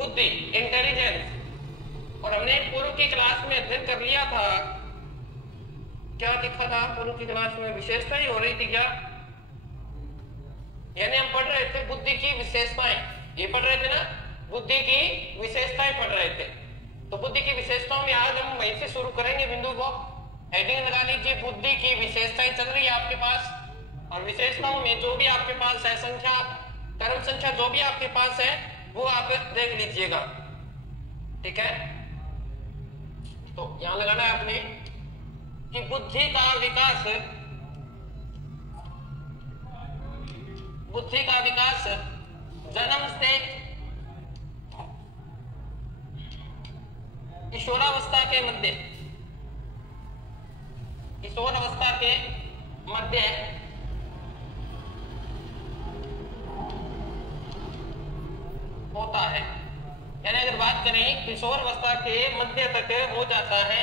बुद्धि, इंटेलिजेंस। और हमने पूर्व की क्लास में अध्ययन कर लिया था, क्या लिखा था पूर्व की क्लास में? विशेषता ही हो रही थी क्या? यानी हम पढ़ रहे थे बुद्धि की विशेषताएं, ये पढ़ रहे थे ना, बुद्धि की विशेषताएं पढ़ रहे थे। तो बुद्धि की विशेषताओं में आज हम वहीं से शुरू करेंगे बिंदु को। हेडिंग लगा लीजिए, बुद्धि की विशेषताएं चल रही है आपके पास। और विशेषताओं में जो भी आपके पास है संख्या, क्रम संख्या जो भी आपके पास है वो आप देख लीजिएगा, ठीक है। तो यहां लगाना है आपने कि बुद्धि का विकास, बुद्धि का विकास जन्म से किशोरावस्था के मध्य, किशोरावस्था के मध्य होता है। यानी अगर बात करें किशोरावस्था के मध्य तक हो जाता है,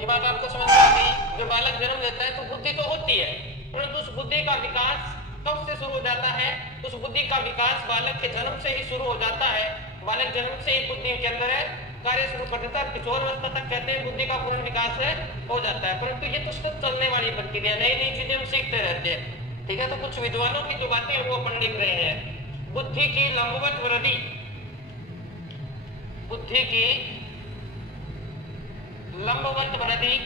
ये बात आपको समझ में आ गई। जब बालक जन्म लेता है तो बुद्धि तो होती है, परंतु उस बुद्धि का विकास कब से शुरू हो जाता है? उस बुद्धि का विकास बालक के जन्म से ही शुरू हो जाता है। बालक जन्म से ही बुद्धि के अंदर कार्य शुरू कर देता है। किशोरावस्था तक कहते हैं बुद्धि का पूर्ण विकास हो जाता है, परंतु ये तो सतत चलने वाली प्रक्रिया, नई नई चीजें हम सीखते रहते हैं, ठीक है। तो कुछ विद्वानों की जो बातें वो अपन लिख रहे हैं। बुद्धि की लंबवत वृद्धि, बुद्धि की लंबवत वृद्धि,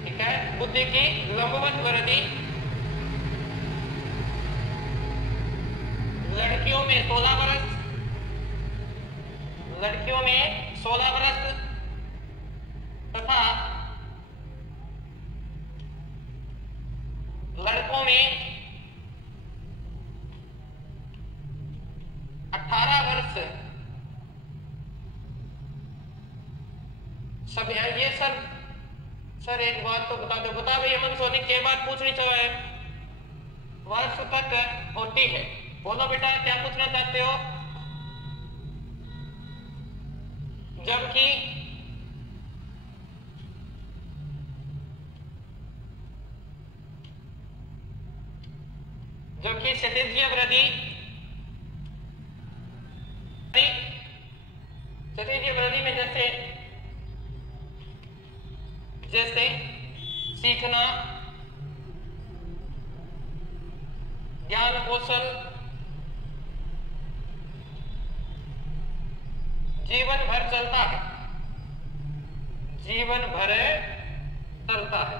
ठीक है। बुद्धि की लंबवत वृद्धि लड़कियों में 16 वर्ष, लड़कियों में 16 वर्ष तथा लड़कों में 18 वर्ष सब है। ये सर एक बात तो बता दो, बता भाई अमन सोनी के बात पूछनी चाहिए, वर्ष तक होती है। बोलो बेटा क्या पूछना चाहते हो? जबकि क्षितिजीय वृद्धि, क्षितिजीय वृद्धि में जैसे सीखना, ज्ञान कौशल, जीवन भर चलता है, जीवन भर चलता है।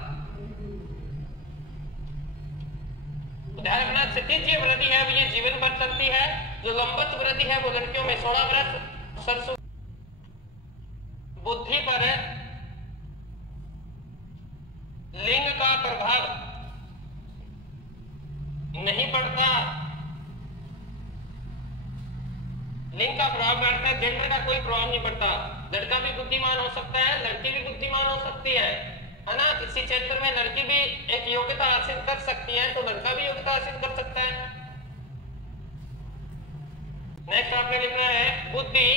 ध्यान रखना, क्षितिजीय वृद्धि है ये जीवन भर चलती है। जो लंबवत वृद्धि है वो लड़कियों में 16 वर्ष। सरसों बुद्धि पर लिंग का प्रभाव नहीं पड़ता, लिंग का प्रभाव पड़ता है, जेंडर का कोई प्रभाव नहीं पड़ता। लड़का भी बुद्धिमान हो सकता है, लड़की भी बुद्धिमान हो सकती है ना। किसी क्षेत्र में लड़की भी एक योग्यता हासिल कर सकती है तो लड़का भी योग्यता हासिल कर सकता है। नेक्स्ट आपने लिखना है बुद्धि,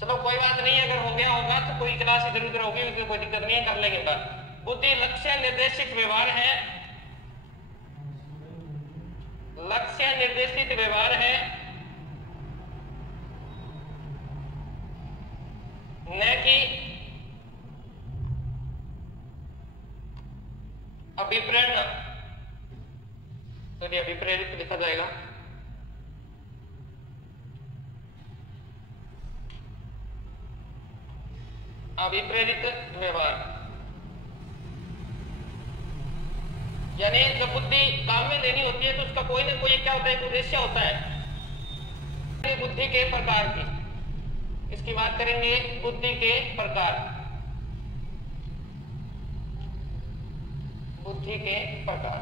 चलो कोई बात नहीं, अगर हो गया होगा तो कोई क्लास इधर उधर होगी, कोई दिक्कत नहीं है, कर लेंगे बात। बुद्धि लक्ष्य निर्देशित व्यवहार है, लक्ष्य निर्देशित व्यवहार है, न कि अभिप्रेरणा। चलिए अभिप्रेरित लिखा जाएगा। अभिप्रेरित व्यवहार यानी जब बुद्धि काम में लेनी होती है तो उसका कोई ना कोई क्या होता है, उद्देश्य होता है। बुद्धि के प्रकार की इसकी बात करेंगे, बुद्धि के प्रकार, बुद्धि के प्रकार,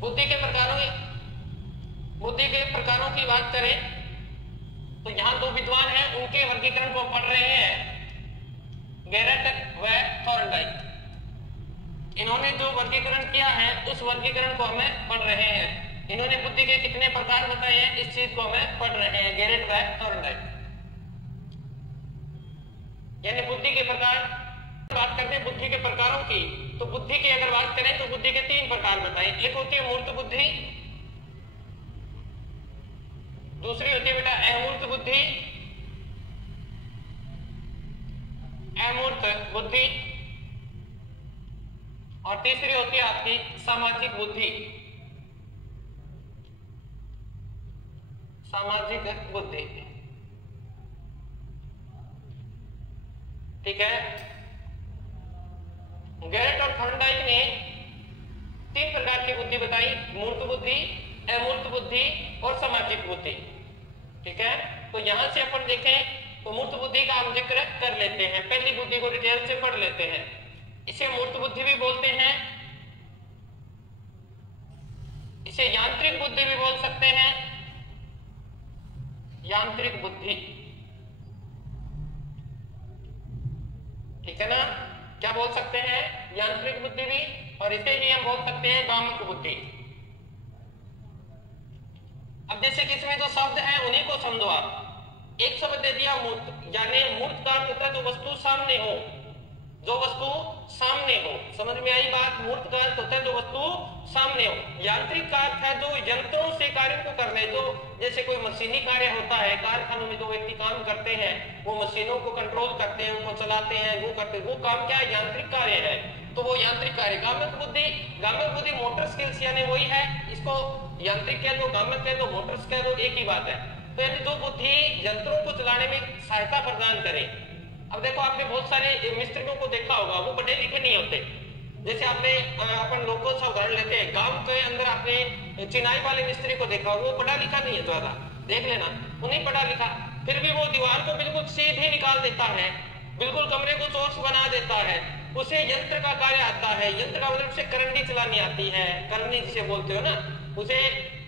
बुद्धि के प्रकारों की बात करें तो यहां दो विद्वान हैं, उनके वर्गीकरण को पढ़ रहे हैं, गेरेट व थॉर्नडाइक। इन्होंने जो वर्गीकरण किया है उस वर्गीकरण को हमें पढ़ रहे हैं। इन्होंने बुद्धि के कितने प्रकार बताए हैं इस चीज को हमें पढ़ रहे हैं, गेरेट व थॉर्नडाइक। यानी बुद्धि के प्रकार। बात करते हैं बुद्धि के प्रकारों की, तो बुद्धि की अगर बात करें तो बुद्धि के 3 प्रकार बताएं। एक होती है मूर्त बुद्धि, दूसरी होती है बेटा अमूर्त बुद्धि, अमूर्त बुद्धि, और तीसरी होती है आपकी सामाजिक बुद्धि, सामाजिक बुद्धि। ठीक है, गैरेट और थॉर्नडाइक ने 3 प्रकार की बुद्धि बताई, मूर्त बुद्धि, अमूर्त बुद्धि और सामाजिक बुद्धि। ठीक है, तो यहां से अपन देखें तो मूर्त बुद्धि का हम जिक्र कर लेते हैं, पहली बुद्धि को डिटेल से पढ़ लेते हैं। इसे मूर्त बुद्धि भी बोलते हैं, इसे यांत्रिक बुद्धि भी बोल सकते हैं, यांत्रिक बुद्धि। ठीक है ना, क्या बोल सकते हैं, यांत्रिक बुद्धि भी, और इसे ही हम बोल सकते हैं गामिक बुद्धि। अब जैसे कि इसमें जो शब्द है उन्हीं को समझो आप। एक शब्द दे दिया मूर्त, यानी मूर्त का अर्थ होता है जो वस्तु सामने हो, जो वस्तु सामने हो। समझ में आई बात? मूर्त का अर्थ होता है जो वस्तु सामने हो। यांत्रिक का अर्थ है जो यंत्रों से कार्य को करने, जो जैसे कोई मशीनी कार्य होता है, कारखानों में जो व्यक्ति काम करते हैं वो मशीनों को कंट्रोल करते हैं, उनको चलाते हैं, वो करते हैं, वो काम क्या है, यांत्रिक कार्य है, तो वो यांत्रिक कार्य। गामिक बुद्धि, गामिक बुद्धि मोटर स्किल्स यानी वही है, इसको यांत्रिक कह दो, गामिक कह दो, मोटर्स कह दो, एक ही बात है। तो यानी जो बुद्धि यंत्रों को चलाने में सहायता प्रदान करे। अब देखो आपने बहुत सारे मिस्त्रियों को देखा होगा, वो पढ़े लिखे नहीं होते। जैसे आपने अपन लोगों से उदाहरण लेते हैं, गांव के अंदर आपने चिनाई वाले मिस्त्री को देखा, वो पढ़ा लिखा नहीं है ज्यादा, देख लेना वो नहीं पढ़ा लिखा, फिर भी वो दीवार को बिल्कुल सीधी निकाल देता है, बिल्कुल कमरे को चौरस बना देता है। उसे यंत्र का कार्य आता है, यंत्र का मतलब से करंडी चलानी आती है, करनी जिसे बोलते हो ना, उसे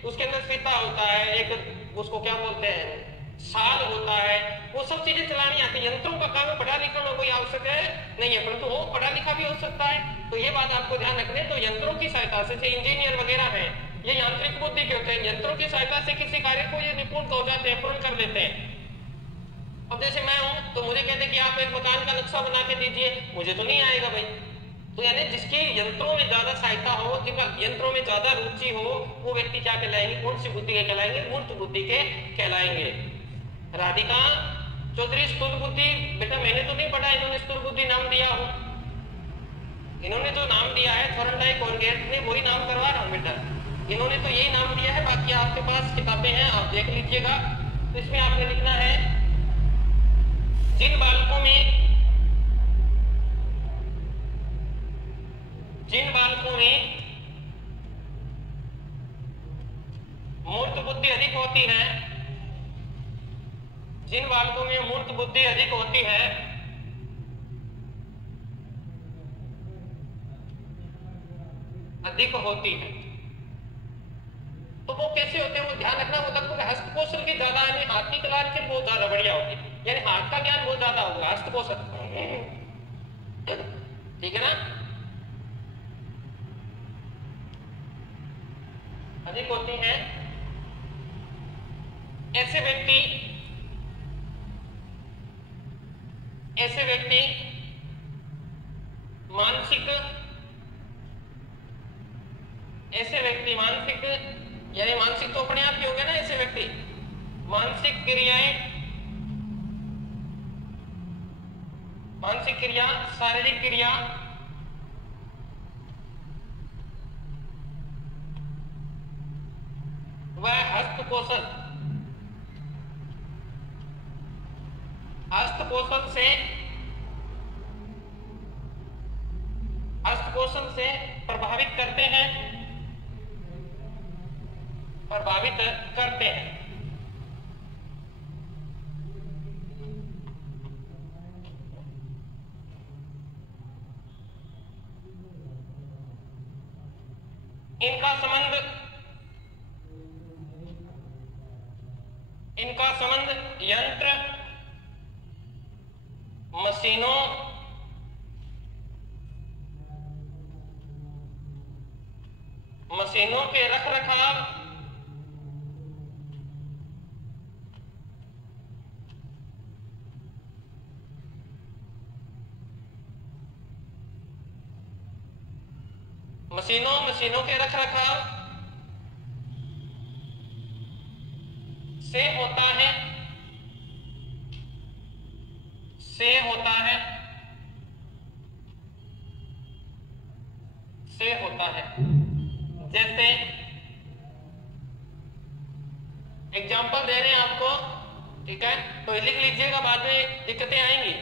उसके अंदर फीता होता है, एक उसको क्या बोलते हैं, साल होता है, वो सब चीजें चलानी आती है। यंत्रों का काम पढ़ा लिखा होना कोई आवश्यक है नहीं है, परंतु वो पढ़ा लिखा भी हो सकता है। तो ये बात आपको ध्यान रखने, तो यंत्रों की सहायता से, इंजीनियर वगैरह हैं, ये यांत्रिक बुद्धि के होते हैं, यंत्रों की सहायता से किसी कार्य को ये निपुण हो जाते हैं, पूर्ण कर लेते हैं। अब जैसे मैं हूं तो मुझे कहते कि आप एक मकान का नक्शा बना के दीजिए, मुझे तो नहीं आएगा भाई। तो यानी जिसकी यंत्रों में ज्यादा सहायता हो, जिनका यंत्रों में ज्यादा रुचि हो, वो व्यक्ति क्या कहलाएंगे, कौन सी बुद्धि के कहलाएंगे, मूर्त बुद्धि के कहलाएंगे। राधिका चौधरी स्थूल बुद्धि, बेटा मैंने तो नहीं पढ़ा, इन्होंने स्थूल बुद्धि नाम दिया हो, इन्होंने जो नाम दिया है थॉर्नडाइक और गेट ने वही नाम करवा रहा हूं बेटा, इन्होंने तो यही नाम दिया है। बाकी आपके पास किताबें हैं, आप देख लीजिएगा। तो इसमें आपने लिखना है, जिन बालकों में मूर्त बुद्धि अधिक होती है, जिन बालकों में मूर्त बुद्धि अधिक होती है, तो वो कैसे होते हैं, वो ध्यान रखना। वो लगभग हस्त कौशल की ज्यादा, यानी हाथ की कला के बहुत ज्यादा बढ़िया होती है, यानी हाथ का ज्ञान बहुत ज्यादा होगा, हस्त कौशल। ठीक है ना, अधिक होती हैं। ऐसे व्यक्ति मानसिक यानी मानसिक तो अपने आप ही होंगे ना, ऐसे व्यक्ति मानसिक क्रिया, शारीरिक क्रिया, वह हस्त कौशल से प्रभावित करते हैं। इनका संबंध यंत्र, मशीनों के रखरखाव, मशीनों के रख रखाव से होता है जैसे एग्जाम्पल दे रहे हैं आपको, ठीक है, तो लिख लीजिएगा, बाद में दिक्कतें आएंगी।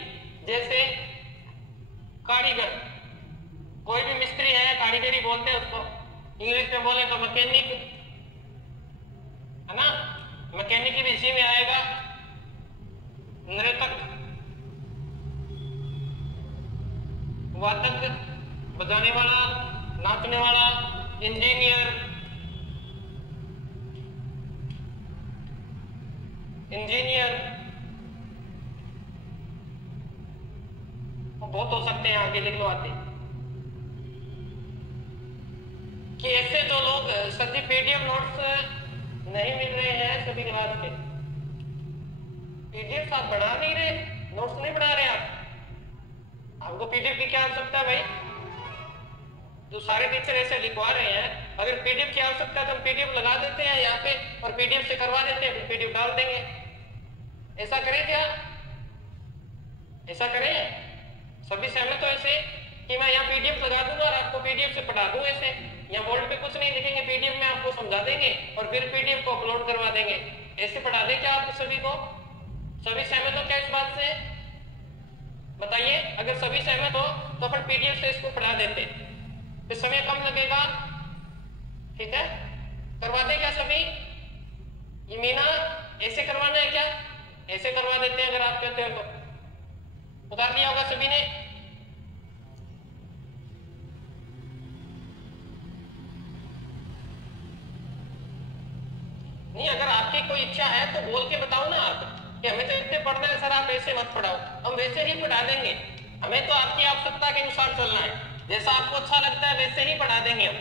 जैसे कारीगर, कोई भी मिस्त्री है, कारीगरी बोलते हैं उसको, इंग्लिश में बोले तो मैकेनिक, है ना, मैकेनिक भी इसी में आएगा। नृतक, वादक, बजाने वाला, नाचने वाला, इंजीनियर, बहुत हो सकते हैं, आगे लिख लो आते कि ऐसे जो लोग सभी पीडीएफ नोट्स नहीं मिल रहे हैं सभी क्लास के, पीडीएफ आप बढ़ा नहीं रहे, नोट्स नहीं बढ़ा रहे आपको पीडीएफ की क्या आवश्यकता है भाई? जो सारे टीचर ऐसे लिखवा रहे हैं, अगर पीडीएफ की आवश्यकता है तो हम पीडीएफ लगा देते हैं यहाँ पे और पीडीएफ से करवा देते हैं, फिर पीडीएफ डाल देंगे। ऐसा करें क्या? ऐसा करें? सभी सहमत हो ऐसे कि मैं यहाँ पीडीएफ लगा दूंगा और आपको पीडीएफ से पढ़ा दूं? ऐसे यहाँ बोर्ड पे कुछ नहीं लिखेंगे, पीडीएफ में आपको समझा देंगे और फिर पीडीएफ को अपलोड करवा देंगे। ऐसे पढ़ा दें क्या आप सभी को? सभी सहमत हो क्या इस बात से? बताइए, अगर सभी सहमत हो तो अपन पीडीएफ से इसको पढ़ा देते, फिर समय कम लगेगा, ठीक है? करवा दें क्या सभी? ये मीना ऐसे करवाना है क्या? ऐसे करवा देते हैं अगर आप कहते हो तो। उतार लिया होगा सभी ने? नहीं, अगर आपकी कोई इच्छा है तो बोल के बताओ ना आप कि हमें तो ऐसे पढ़ना है सर, आप ऐसे मत पढ़ाओ, हम वैसे ही पढ़ा देंगे। हमें तो आपकी आवश्यकता के अनुसार चलना है, जैसा आपको अच्छा लगता है वैसे ही पढ़ा देंगे हम।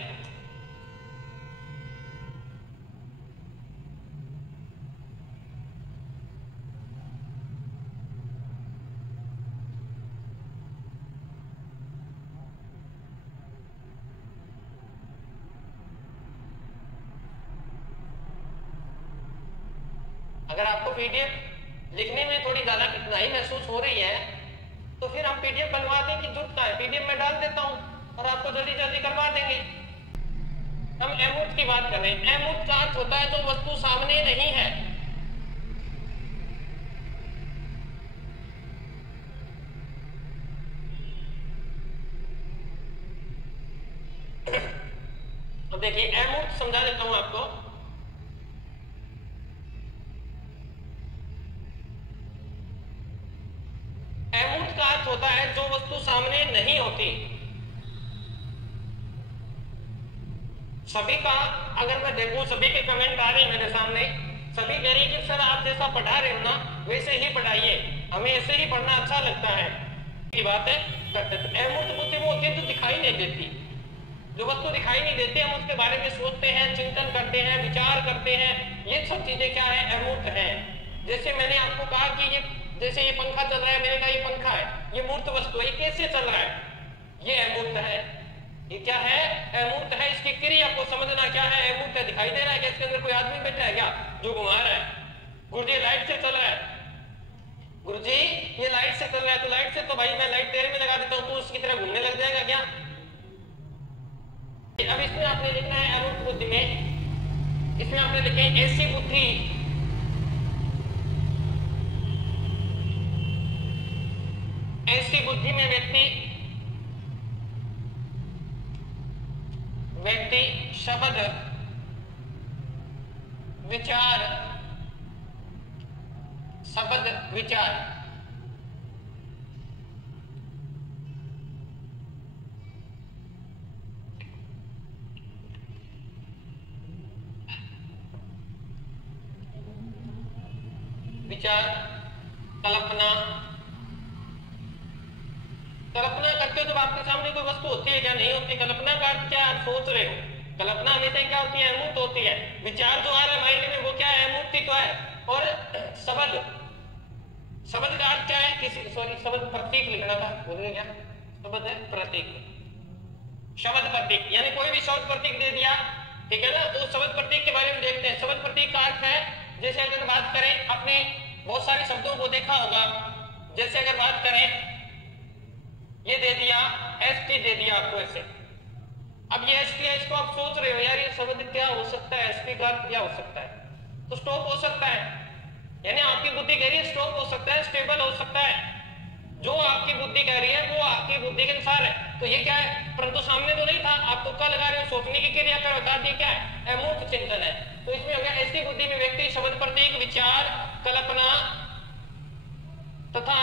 अगर आपको पीडीएफ लिखने में थोड़ी ज्यादा कठिनाई महसूस हो रही है तो फिर हम पीडीएफ बनवाने की जरूरत है, पीडीएफ में डाल देता हूं और आपको जल्दी जल्दी करवा देंगे। हम एमूट की बात कर रहे हैं। एमूट का अर्थ होता है जो वस्तु सामने नहीं है। तो देखिए एमूट समझा देता हूं आपको। एमूट का अर्थ होता है जो वस्तु सामने नहीं होती। सभी का अगर मैं देखूं, सभी के कमेंट आ रहे हैं मेरे सामने, सभी कह रही कि सर आप जैसा पढ़ा रहे हो ना वैसे ही पढ़ाइए, हमें ऐसे ही पढ़ना अच्छा लगता है की बात है करते। तो एमूर्त बुद्धि वो होती है जो दिखाई नहीं देती, जो वस्तु दिखाई नहीं देती, हम उसके बारे में सोचते हैं, चिंतन करते हैं, विचार करते हैं, ये सब चीजें क्या है? अमूर्त है। जैसे मैंने आपको कहा कि ये जैसे ये पंखा चल रहा है, मैंने कहा ये पंखा है, ये मूर्त वस्तु है, ये कैसे चल रहा है? ये अमूर्त है। ये क्या है? अमूर्त है। इसकी क्रिया को समझना क्या है? अमूर्त है। दिखाई दे रहा है कि इसके अंदर कोई आदमी बैठा है क्या जो घुमा रहा है? गुरुजी लाइट से चल रहा है, गुरुजी ये लाइट से चल रहा है, तो लाइट से तो भाई मैं लाइट तेरे में लगा देता हूं, तो उसकी तरह घूमने लग जाएगा क्या? अब इसमें आपने लिखना है अमूर्त बुद्धि में, इसमें आपने लिखे ऐसी बुद्धि में व्यक्ति शब्द विचार, शब्द विचार विचार कल्पना करते हो जब आपके सामने कोई वस्तु होती है क्या नहीं होती? कल्पना का अर्थ क्या आप सोच रहे हो? कल्पना हमेशा क्या होती है? अमूर्त होती है। विचार जो आ रहा है माइंड में वो क्या है? अमूर्त तो है। और शब्द का अर्थ क्या है? शब्द प्रतीक लिखना था, बोलिए क्या? शब्द है प्रतीक। शब्द प्रतीक, यानी कोई भी शब्द प्रतीक दे दिया, ठीक है ना, तो शब्द प्रतीक के बारे में देखते हैं। शब्द प्रतीक का अर्थ है, जैसे अगर बात करें, आपने बहुत सारे शब्दों को देखा होगा, जैसे अगर बात करें, ये दे दिया एसटी दे दिया आपको ऐसे। अब ये एसटी है, इसको आप सोच रहे हो यार ये शब्द क्या हो सकता है, एसटी का अर्थ क्या हो सकता है, तो स्टॉप हो सकता है, यानी आपकी बुद्धि कह रही है स्टॉप हो सकता है, स्टेबल हो सकता है, जो आपकी बुद्धि कह रही है वो आपकी बुद्धि के अनुसार है। तो ये क्या है, परंतु सामने तो नहीं था, आप तुक्का लगा रहे हो, सोचने की क्रिया कर बता दी, क्या है, अमूर्त चिंतन है। तो इसमें हो गया ऐसी बुद्धि में व्यक्ति शब्द प्रतीक, विचार, कल्पना तथा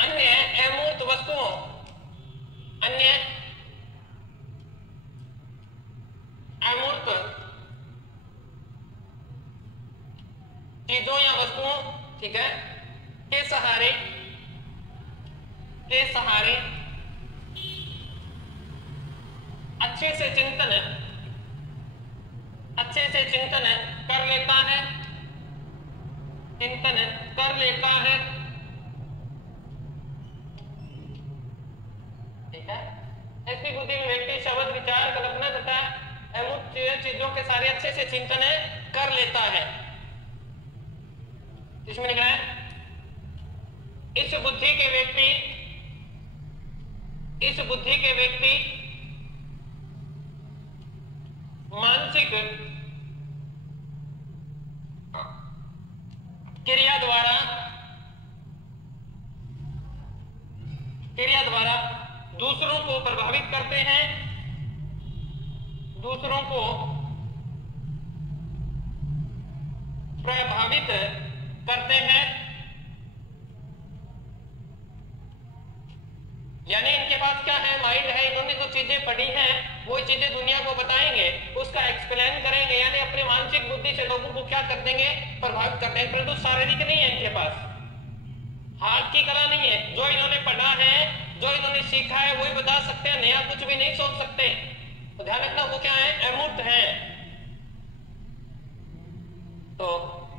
अन्य अमूर्त वस्तुओं, अन्य अमूर्त चीजों या वस्तुओं, ठीक है, के सहारे अच्छे से चिंतन कर लेता है, चिंतन कर लेता है, ठीक है। ऐसी बुद्धि में व्यक्ति शब्द, विचार, कल्पना तथा अमूर्त चीजों के सारे अच्छे से चिंतन कर लेता है। इसमें लिखा है इस बुद्धि के व्यक्ति मानसिक क्रिया द्वारा दूसरों को प्रभावित करते हैं, यानी इनके पास क्या है, माइंड है, इन्होंने जो चीजें पढ़ी हैं वो चीजें दुनिया को बताएंगे, उसका एक्सप्लेन करेंगे, यानी अपने मानसिक बुद्धि से लोगों को क्या कर देंगे, प्रभावित कर देंगे। परंतु शारीरिक नहीं है इनके पास, हाथ की कला नहीं है, जो इन्होंने पढ़ा है, जो इन्होंने सीखा है वही बता सकते हैं, नया कुछ भी नहीं सोच सकते। तो ध्यान रखना वो क्या है, अमूर्त है। तो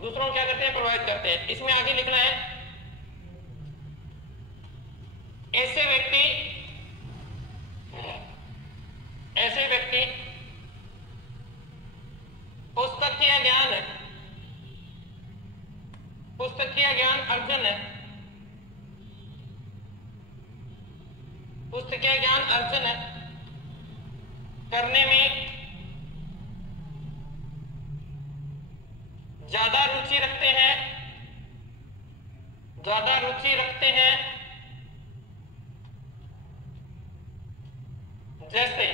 दूसरों को क्या करते हैं, प्रभावित करते हैं। इसमें आगे लिखना है ऐसे व्यक्ति पुस्तकीय ज्ञान अर्जन करने में ज्यादा रुचि रखते हैं, जैसे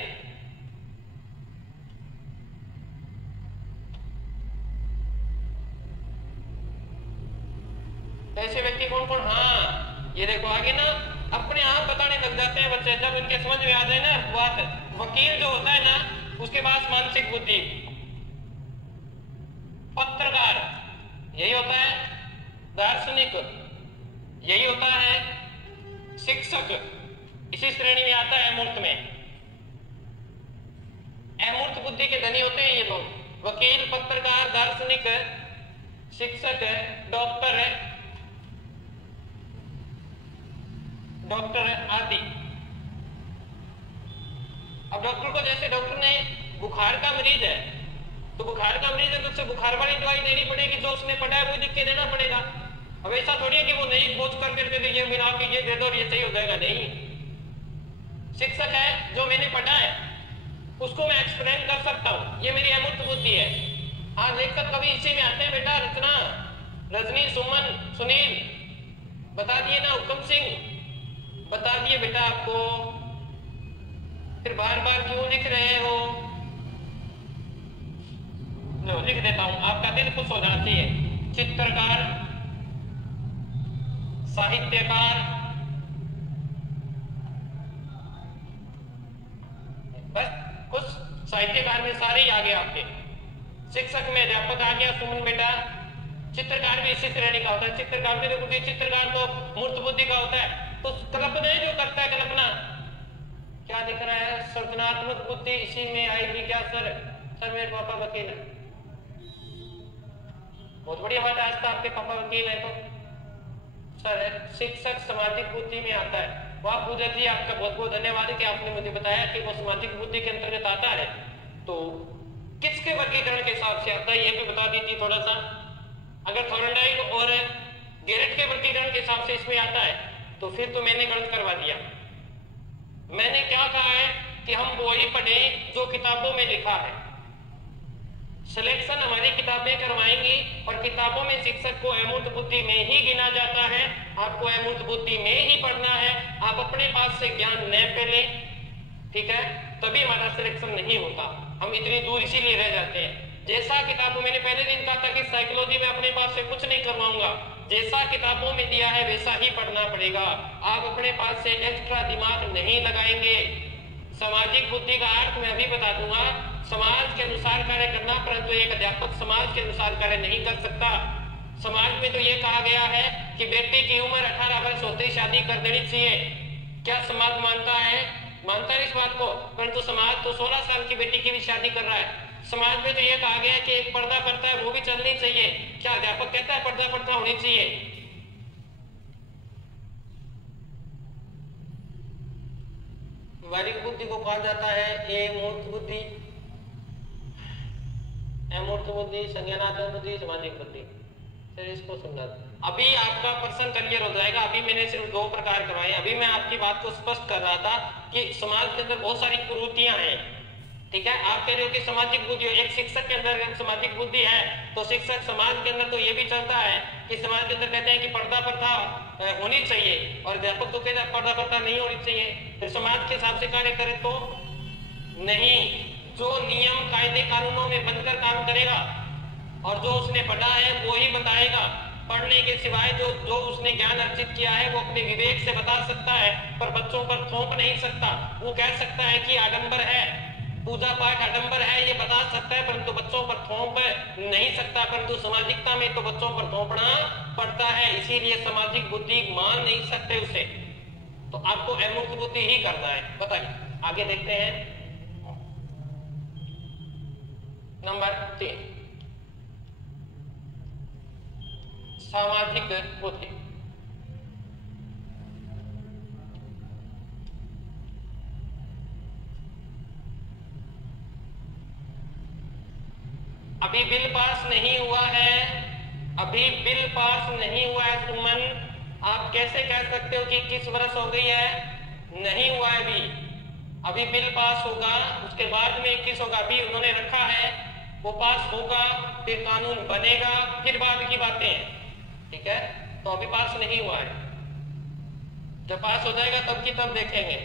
ऐसे व्यक्ति कौन कौन, हाँ ये देखो आगे ना अपने आप बताने लग जाते हैं बच्चे, जब उनके समझ में आ जाए ना बात। वकील जो होता है ना उसके पास मानसिक बुद्धि, पत्रकार यही होता है, दार्शनिक यही होता है, शिक्षक इसी श्रेणी में आता है अमूर्त में। अमूर्त बुद्धि के धनी होते हैं ये लोग, वकील, पत्रकार, दार्शनिक, शिक्षक, डॉक्टर आदि। अब डॉक्टर को, जैसे डॉक्टर ने बुखार का मरीज है तो उसे बुखार वाली दवाई देनी पड़ेगी, जो उसने पढ़ा है वो लिख के देना पड़ेगा। अब ऐसा थोड़ी है कि वो नहीं खोज करके ये मिला के ये दे दो और ये सही हो जाएगा, नहीं। शिक्षक है, जो मैंने पढ़ा है उसको मैं एक्सप्लेन कर सकता हूँ, ये मेरी अमूर्त बुद्धि है। हाँ, लेखक कभी इसी में आते हैं बेटा, रचना, रजनी, सुमन, सुनील बता दिए ना, उत्तम सिंह बता दिए बेटा आपको, फिर बार बार क्यों लिख रहे हो, लिख देता हूं, आपका दिल खुश हो जाना चाहिए। चित्रकार, साहित्यकार, बस कुछ साहित्यकार में सारे ही आ गए आपके। शिक्षक में अध्यापक आ गया सुमन बेटा। चित्रकार भी इसी श्रेणी का होता है, चित्रकार भी देखो, चित्रकार तो मूर्त बुद्धि का होता है। तो कल्पना जो करता है, कल्पना क्या दिख रहा है, सृजनात्मक बुद्धि इसी में आएगी क्या सर? सर मेरे पापा वकील है, बहुत बढ़िया बात है, आज तो आपके पापा वकील है। तो सर शिक्षक सामाजिक बुद्धि में आता है, वाह पूजा जी, आपका बहुत बहुत धन्यवाद कि आपने मुझे बताया कि वो सामाजिक बुद्धि के अंतर्गत आता है। तो किसके वर्गीकरण के हिसाब से आता है ये भी बता दीजिए थोड़ा सा। अगर थॉर्नडाइक और गेरेट के वर्गीकरण के हिसाब से इसमें आता है तो फिर तो मैंने गलत करवा दिया। मैंने क्या कहा है कि हम वही पढ़ें जो किताबों में लिखा है। सिलेक्शन हमारी किताबें करवाएंगी और किताबों में शिक्षक को अमूर्त बुद्धि में ही गिना जाता है। आपको अमूर्त बुद्धि में ही पढ़ना है, आप अपने पास से ज्ञान न फैले, ठीक है, तभी हमारा सिलेक्शन नहीं होता। हम इतनी दूर इसीलिए रह जाते हैं। जैसा किताबों, मैंने पहले दिन कहा था कि साइकोलॉजी में अपने पास से कुछ नहीं करवाऊंगा, जैसा किताबों में दिया है वैसा ही पढ़ना पड़ेगा। आप अपने पास से एक्स्ट्रा दिमाग नहीं लगाएंगे। सामाजिक बुद्धि का अर्थ मैं अभी बता दूंगा, समाज के अनुसार कार्य करना, परंतु एक अध्यापक समाज के अनुसार कार्य नहीं कर सकता। समाज में तो ये कहा गया है कि बेटी की उम्र 18 वर्ष होते ही शादी कर देनी चाहिए। क्या समाज मानता है? मानता है इस बात को, परंतु समाज तो 16 साल की बेटी की भी शादी कर रहा है। समाज में तो ये कहा गया है कि एक पर्दा प्रथा है वो भी चलनी चाहिए। क्या अध्यापक कहता है पर्दा प्रथा होनी चाहिए? व्यवहारिक बुद्धि को कहा जाता है अमूर्त बुद्धि, अमूर्त बुद्धि, संज्ञानात्मक बुद्धि, सामाजिक बुद्धि। फिर इसको समझा, अभी आपका प्रश्न क्लियर हो जाएगा। अभी मैंने सिर्फ 2 प्रकार करवाए। अभी मैं आपकी बात को स्पष्ट कर रहा था कि समाज के अंदर बहुत सारी कुरीतियां हैं, ठीक है। आप कह रहे हो कि सामाजिक बुद्धि, एक शिक्षक के अंदर सामाजिक बुद्धि है तो शिक्षक समाज के अंदर तो ये भी चलता है कि समाज के अंदर कहते हैं कि पर्दा प्रथा होनी चाहिए और अध्यापक तो कहते हैं पर्दा प्रथा नहीं होनी चाहिए। फिर समाज के हिसाब से कार्य करें तो नहीं, जो नियम कायदे कानूनों में बनकर काम करेगा और जो उसने पढ़ा है वो ही बताएगा। पढ़ने के सिवाय जो उसने ज्ञान अर्जित किया है वो अपने विवेक से बता सकता है, पर बच्चों पर थोप नहीं सकता। वो कह सकता है कि आडंबर है, पूजा पाठ आडंबर है, ये बता सकता है, परंतु बच्चों पर थोप नहीं सकता। परंतु सामाजिकता में तो बच्चों पर थोपना पड़ता है, इसीलिए सामाजिक बुद्धि मान नहीं सकते उसे। तो आपको अमूर्त बुद्धि ही करना है। बताइए, आगे देखते हैं। नंबर 3, सामाजिक बुद्धि। अभी बिल पास नहीं हुआ है, अभी बिल पास नहीं हुआ है सुमन, आप कैसे कह सकते हो कि 21 वर्ष हो गई है? नहीं हुआ है अभी बिल पास होगा, उसके बाद में 21 होगा। अभी उन्होंने रखा है, वो पास होगा, फिर कानून बनेगा, फिर बाद की बातें हैं, ठीक है। तो अभी पास नहीं हुआ है, जब पास हो जाएगा तब की तब देखेंगे।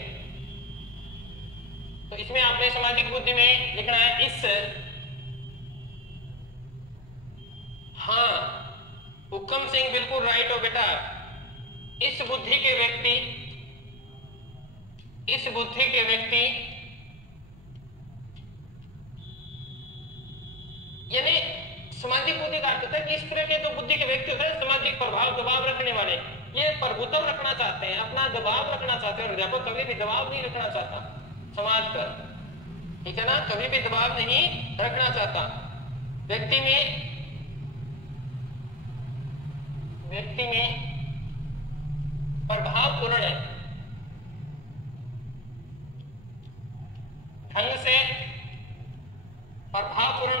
तो इसमें आपने सामाजिक बुद्धि में लिखना है इस, हाँ हुक्म सिंह बिल्कुल राइट हो बेटा। इस बुद्धि के व्यक्ति, इस बुद्धि के व्यक्ति यानी सामाजिक बुद्धि का अर्थ है कि इस तरह के जो बुद्धि के व्यक्ति होते हैं सामाजिक प्रभाव दबाव रखने वाले, ये प्रभुत्व रखना चाहते हैं, अपना दबाव रखना चाहते हैं। और अध्यापक कभी भी दबाव नहीं रखना चाहता समाज पर, ठीक है ना, कभी भी दबाव नहीं रखना चाहता। व्यक्ति में प्रभावपूर्ण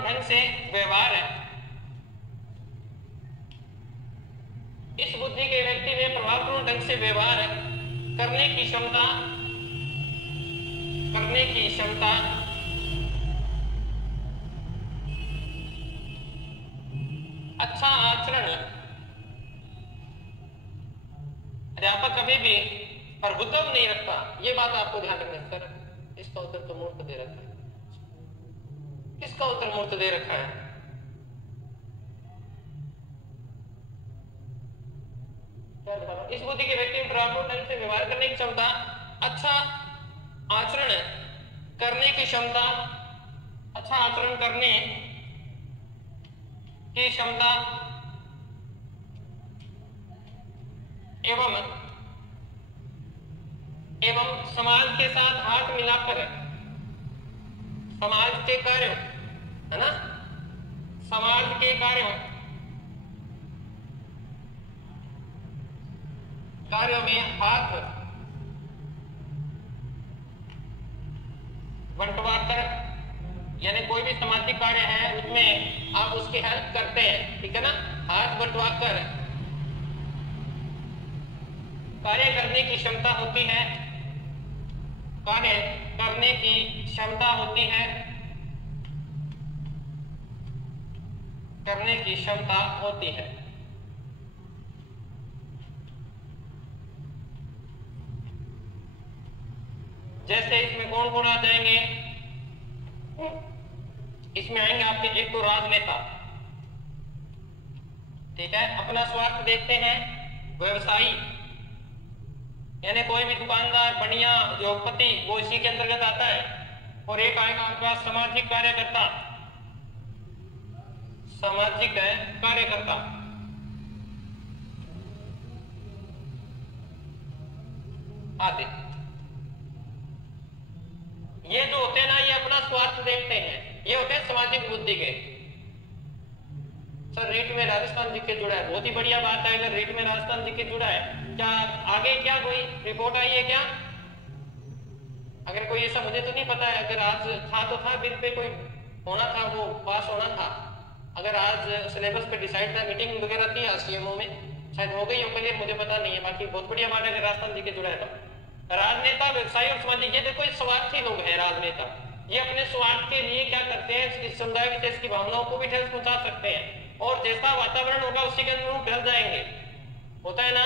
ढंग से व्यवहार है। इस बुद्धि के व्यक्ति में प्रभावपूर्ण ढंग से व्यवहार करने की क्षमता अच्छा आचरण, अध्यापक कभी भी प्रभुत्व नहीं रखता, ये बात आपको ध्यान रखना। सर इसका उत्तर तो मूर्त दे रखा है, इसका उत्तर मूर्त दे रखा है। इस बुद्धि के व्यक्ति में प्रभावपूर्ण ढंग से व्यवहार करने की क्षमता, अच्छा आचरण करने की क्षमता, अच्छा आचरण करने की क्षमता एवं समाज के साथ हाथ मिलाकर समाज के कार्यों, है ना, समाज के कार्यों में हाथ बंटवार कर, यानी कोई भी सामाजिक कार्य है उसमें आप उसकी हेल्प करते हैं, ठीक है ना। हाथ बंटवा कर कार्य करने की क्षमता होती है, कार्य करने की क्षमता होती है, करने की क्षमता होती है। जैसे इसमें कौन कौन आ जाएंगे, इसमें आएंगे आपके एक तो राजनेता, ठीक है, अपना स्वार्थ देखते हैं। व्यवसायी यानी कोई भी दुकानदार, बनिया, उद्योगपति, वो इसी के अंतर्गत आता है। और एक आएगा आपके पास सामाजिक कार्यकर्ता, सामाजिक कार्यकर्ता। आदि ये जो होते हैं ना, ये अपना स्वार्थ देखते हैं, ये होते हैं सामाजिक बुद्धि के। सर रीट में राजस्थान जी के जुड़ा है, बहुत ही बढ़िया बात है। अगर रीट में राजस्थान जी के जुड़ा है, क्या आगे क्या कोई रिपोर्ट आई है क्या? अगर कोई ऐसा, मुझे तो नहीं पता है, अगर आज था तो था, बिल पे कोई होना था, वो पास होना था। अगर आज सिलेबस पे डिसाइड था, मीटिंग वगैरह थी सीएमओ में, शायद हो गई हो क्लियर, मुझे पता नहीं है। बाकी बहुत बढ़िया बात है अगर राजस्थान जी के जुड़ा है तो। राजनेता, व्यवसायी और सामाजिक, ये देखो स्वार्थी लोग हैं राजनेता। ये अपने स्वार्थ के लिए क्या करते हैं, इस समुदाय की इसकी भावनाओं को भी ठेस पहुंचा सकते हैं, और जैसा वातावरण होगा उसी के अनुरूप ढल जाएंगे। होता है ना,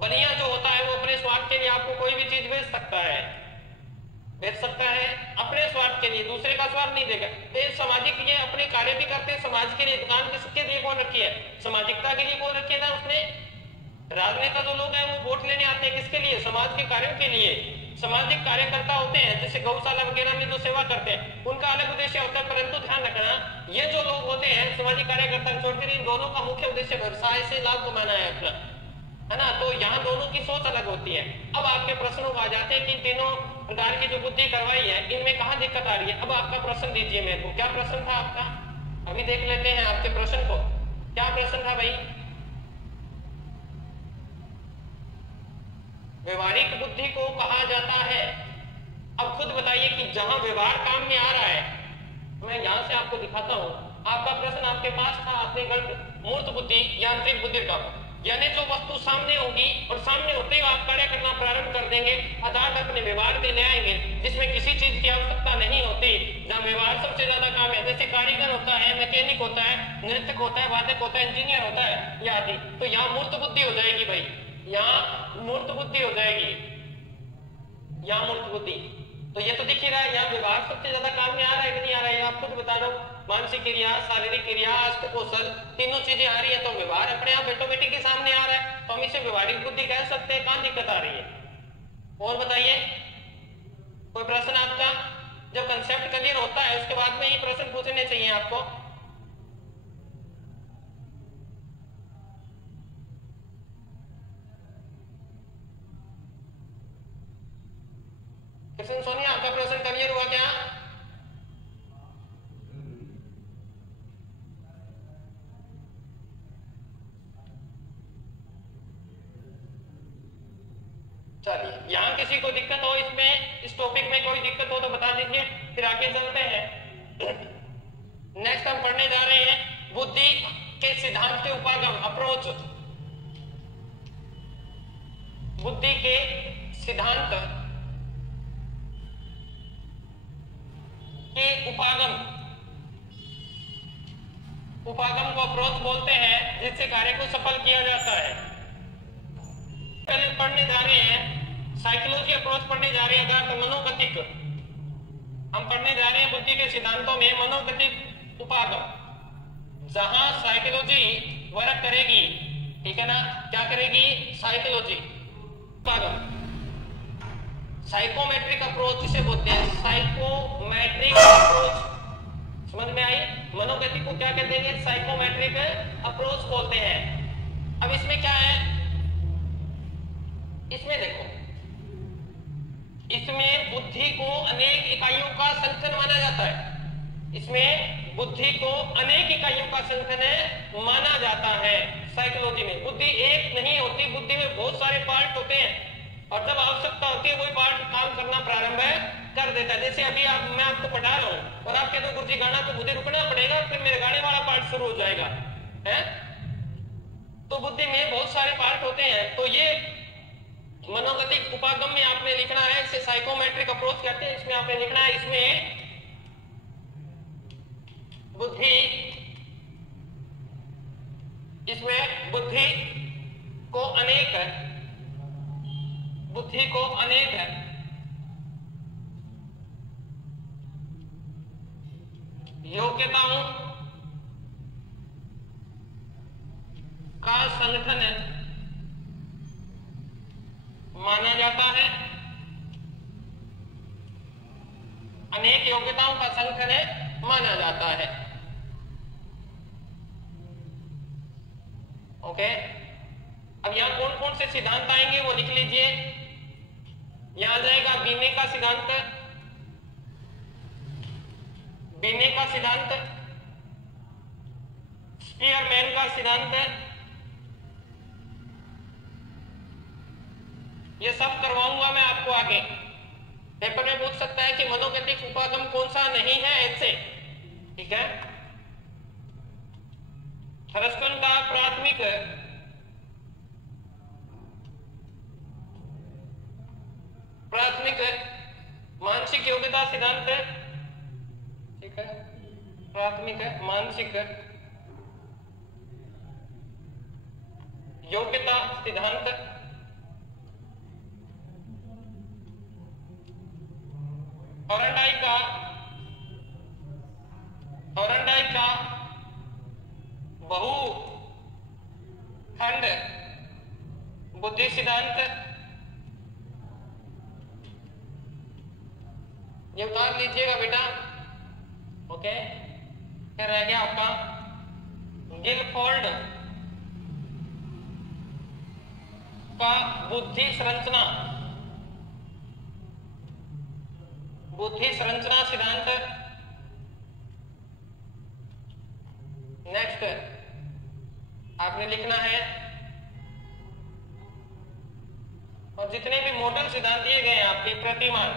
बनिया जो होता है वो अपने स्वार्थ के लिए आपको कोई भी चीज बेच सकता है, अपने स्वार्थ के लिए, दूसरे का स्वार्थ नहीं देगा। तो सामाजिक, ये अपने कार्य भी करते हैं समाज के लिए। दुकान किसके लिए खोल रखी है? सामाजिकता के लिए खोल रखी है ना उसने। राजनेता जो लोग हैं वो वोट लेने आते हैं किसके लिए? समाज के कार्यों के लिए। सामाजिक कार्यकर्ता होते हैं, जैसे गौशाला वगैरह में जो सेवा करते हैं, उनका अलग उद्देश्य होता है। परंतु ध्यान रखना, ये जो लोग होते हैं सामाजिक कार्यकर्ता छोड़कर, इन दोनों का मुख्य उद्देश्य व्यवसाय से लाभ कमाना है अपना, है ना। तो यहाँ दोनों की सोच अलग होती है। अब आपके प्रश्नों को आ जाते हैं कि तीनों प्रकार की जो बुद्धि करवाई है, इनमें कहाँ दिक्कत आ रही है। अब आपका प्रश्न दीजिए मेरे को, क्या प्रश्न था आपका? अभी देख लेते हैं आपके प्रश्न को। क्या प्रश्न था भाई? व्यवहारिक बुद्धि को कहा जाता है। अब खुद बताइए कि जहां व्यवहार काम में आ रहा है, मैं यहां से आपको दिखाता हूं। आपका प्रश्न आपके पास था, आपने गलत मूर्त बुद्धि, यांत्रिक बुद्धि का, यानी जो वस्तु सामने होगी और सामने होते ही आप कार्य करना प्रारंभ कर देंगे, अर्थात अपने व्यवहार में ले आएंगे जिसमें किसी चीज की आवश्यकता नहीं होती। जहां व्यवहार सबसे ज्यादा काम है, जैसे कारीगर होता है, मैकेनिक होता है, नृत्यक होता है, वादक होता है, इंजीनियर होता है, या आदि। तो यहाँ मूर्त बुद्धि हो जाएगी भाई, यहाँ मूर्त बुद्धि हो जाएगी, यहाँ मूर्त बुद्धि। तो ये तो दिख ही रहा है, यहाँ व्यवहार सबसे ज्यादा काम में आ रहा है कि नहीं आ रहा है? आप खुद बता दो। मानसिक क्रिया, शारीरिक क्रिया, अष्ट कौशल, तीनों चीजें आ रही है, तो व्यवहार अपने आप ऑटोमेटिक ही सामने आ रहा है, तो हम इसे व्यवहारिक बुद्धि कह सकते हैं। कहां दिक्कत आ रही है? और बताइए, कोई प्रश्न आपका? जब कंसेप्ट क्लियर होता है उसके बाद में ही प्रश्न पूछने चाहिए आपको। कृष्ण सोनिया, आपका प्रश्न क्लियर हुआ क्या? चलिए, यहां किसी को दिक्कत हो इसमें, इस टॉपिक में कोई दिक्कत हो तो बता दीजिए, फिर आगे चलते हैं। नेक्स्ट हम पढ़ने जा रहे हैं बुद्धि के सिद्धांत के उपागम, अप्रोच। बुद्धि के सिद्धांत के उपागम, उपागम को अप्रोच बोलते हैं, जिससे कार्य को सफल किया जाता है। पहले पढ़ने जा रहे हैं साइकोलॉजी अप्रोच, पढ़ने जा रहे हैं अर्थात मनोगतिक। हम पढ़ने जा रहे हैं बुद्धि के सिद्धांतों में मनोगतिक उपागम, जहां साइकोलॉजी वर्क करेगी, ठीक है ना। क्या करेगी? साइकोलॉजी उपागम। साइकोमेट्रिक अप्रोच जिसे बोलते हैं, साइकोमेट्रिक अप्रोच, समझ में आई? मनोगतिक को क्या कहते हैं? साइकोमेट्रिक अप्रोच बोलते हैं। अब इसमें क्या है, इसमें देखो, इसमें बुद्धि को अनेक इकाइयों का संगठन माना जाता है। इसमें बुद्धि को अनेक इकाइयों का संगठन माना जाता है। साइकोलॉजी में बुद्धि एक नहीं होती, बुद्धि में बहुत सारे पार्ट होते हैं, और जब आवश्यकता होती है वही पार्ट काम करना प्रारंभ कर देता है। जैसे अभी मैं आपको पढ़ा रहा हूं और आप कहते हो गुरुजी गाना तो मुझे रुकना पड़ेगा, फिर मेरे गाने वाला पार्ट शुरू हो जाएगा है। तो बुद्धि में बहुत सारे पार्ट होते हैं। तो ये मनोगतिक उपागम में आपने लिखना है, इसे साइकोमेट्रिक अप्रोच कहते हैं। इसमें आपने लिखना है, इसमें बुद्धि को अनेक योग्यताओं का संगठन माना जाता है। अनेक योग्यताओं का संगठन माना जाता है। ओके, अब यहां कौन कौन से सिद्धांत आएंगे वो लिख लीजिए। यहां आ जाएगा बीने का सिद्धांत, स्पीयरमैन का सिद्धांत, ये सब करवाऊंगा मैं आपको आगे। पेपर में पूछ सकता है कि मनोगतिक उपागम कौन सा नहीं है, ऐसे, ठीक है। थर्स्टन का प्राथमिक मानसिक योग्यता सिद्धांत, ठीक है, प्राथमिक मानसिक योग्यता सिद्धांत, हॉर्नडाइक का बहुखंड बुद्धि सिद्धांत, ये उतार लीजिएगा बेटा। ओके, फिर रह गया आपका गिलफोर्ड का बुद्धि संरचना सिद्धांत। नेक्स्ट आपने लिखना है, और जितने भी मॉडल सिद्धांत दिए गए हैं आपके, प्रतिमान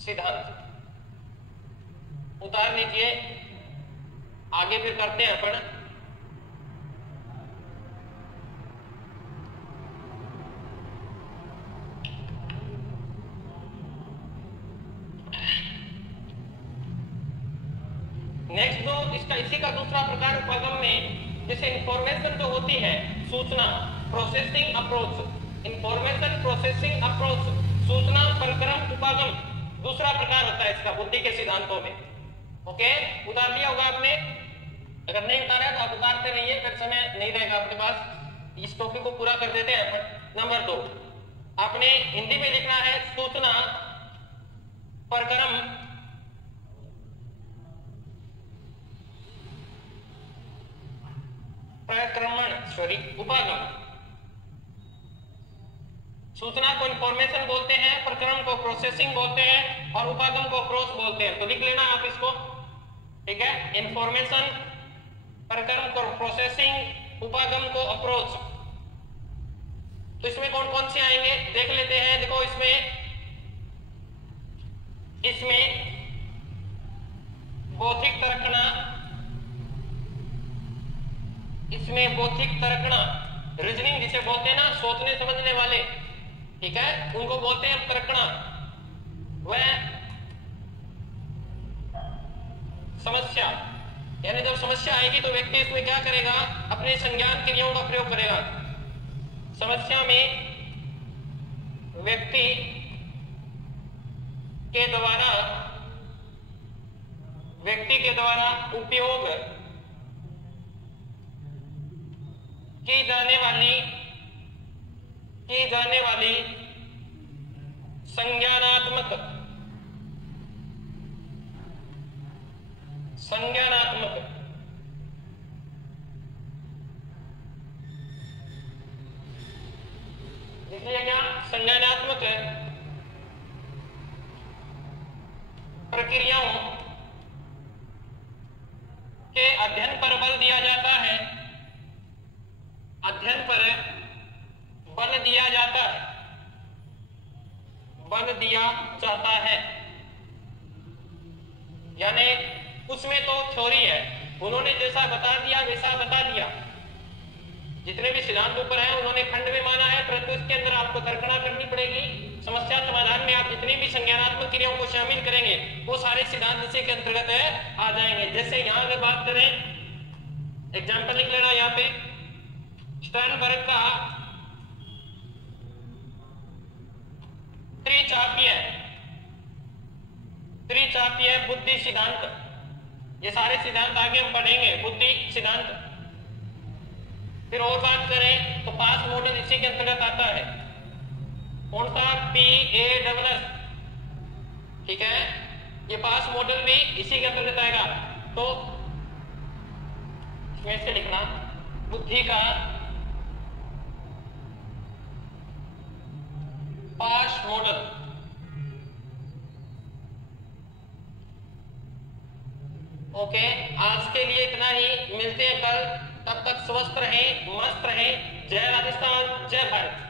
सिद्धांत उतार लीजिए। आगे फिर करते हैं अपन। नेक्स्ट जो इसका इसी का दूसरा प्रकार उपागम में, जैसे इंफॉर्मेशन जो होती है, सूचना प्रोसेसिंग अप्रोच, सूचना प्रक्रम उपागम दूसरा प्रकार होता है इसका बुद्धि के सिद्धांतों में। ओके, उतार दिया होगा आपने। अगर नहीं उतारा तो आप उतारते रहिए, फिर समय नहीं रहेगा आपके पास। इस टॉपिक को पूरा कर देते हैं। नंबर 2 आपने हिंदी में लिखना है, सूचना प्रक्रम उपागम। सूचना को इंफॉर्मेशन बोलते हैं, प्रक्रम को प्रोसेसिंग बोलते हैं और उपागम को अप्रोच बोलते हैं। तो लिख लेना आप इसको, ठीक है। इंफॉर्मेशन, प्रक्रम को प्रोसेसिंग, उपागम को अप्रोच। तो इसमें कौन कौन से आएंगे देख लेते हैं। देखो इसमें बौद्धिक तर्कना, रीजनिंग जिसे बोलते हैं ना, सोचने समझने वाले, ठीक है, उनको बोलते हैं तर्कना। वह समस्या, यानी जब समस्या आएगी तो व्यक्ति इसमें क्या करेगा, अपने संज्ञान क्रियाओं का प्रयोग करेगा। समस्या में व्यक्ति के द्वारा उपयोग की जाने वाली संज्ञानात्मक इसलिए क्या संज्ञानात्मक प्रक्रियाओं के अध्ययन पर बल दिया जाता है, आता है, यानी उसमें तो थ्योरी है, उन्होंने जैसा बता दिया वैसा बता दिया। जितने भी सिद्धांत ऊपर हैं उन्होंने खंड में माना है, परंतु इसके अंदर आपको तर्कना करनी पड़ेगी। समस्या समाधान में आप जितनी भी संज्ञानात्मक क्रियाओं को शामिल करेंगे वो सारे सिद्धांत इसी के अंतर्गत आ जाएंगे। जैसे यहाँ अगर बात करें, एग्जाम्पल लिख लेना यहाँ पे, स्टर्नबर्ग का त्रिचापीय बुद्धि सिद्धांत, ये सारे सिद्धांत आगे हम पढ़ेंगे, बुद्धि सिद्धांत। फिर और बात करें तो पास मॉडल इसी के अंतर्गत आता है, कौन सा, PASS, ठीक है, ये पास मॉडल भी इसी के अंतर्गत आएगा। तो इसमें से लिखना बुद्धि का पास मॉडल। ओके, आज के लिए इतना ही, मिलते हैं कल, तब तक स्वस्थ रहें, मस्त रहें। जय राजस्थान, जय भारत।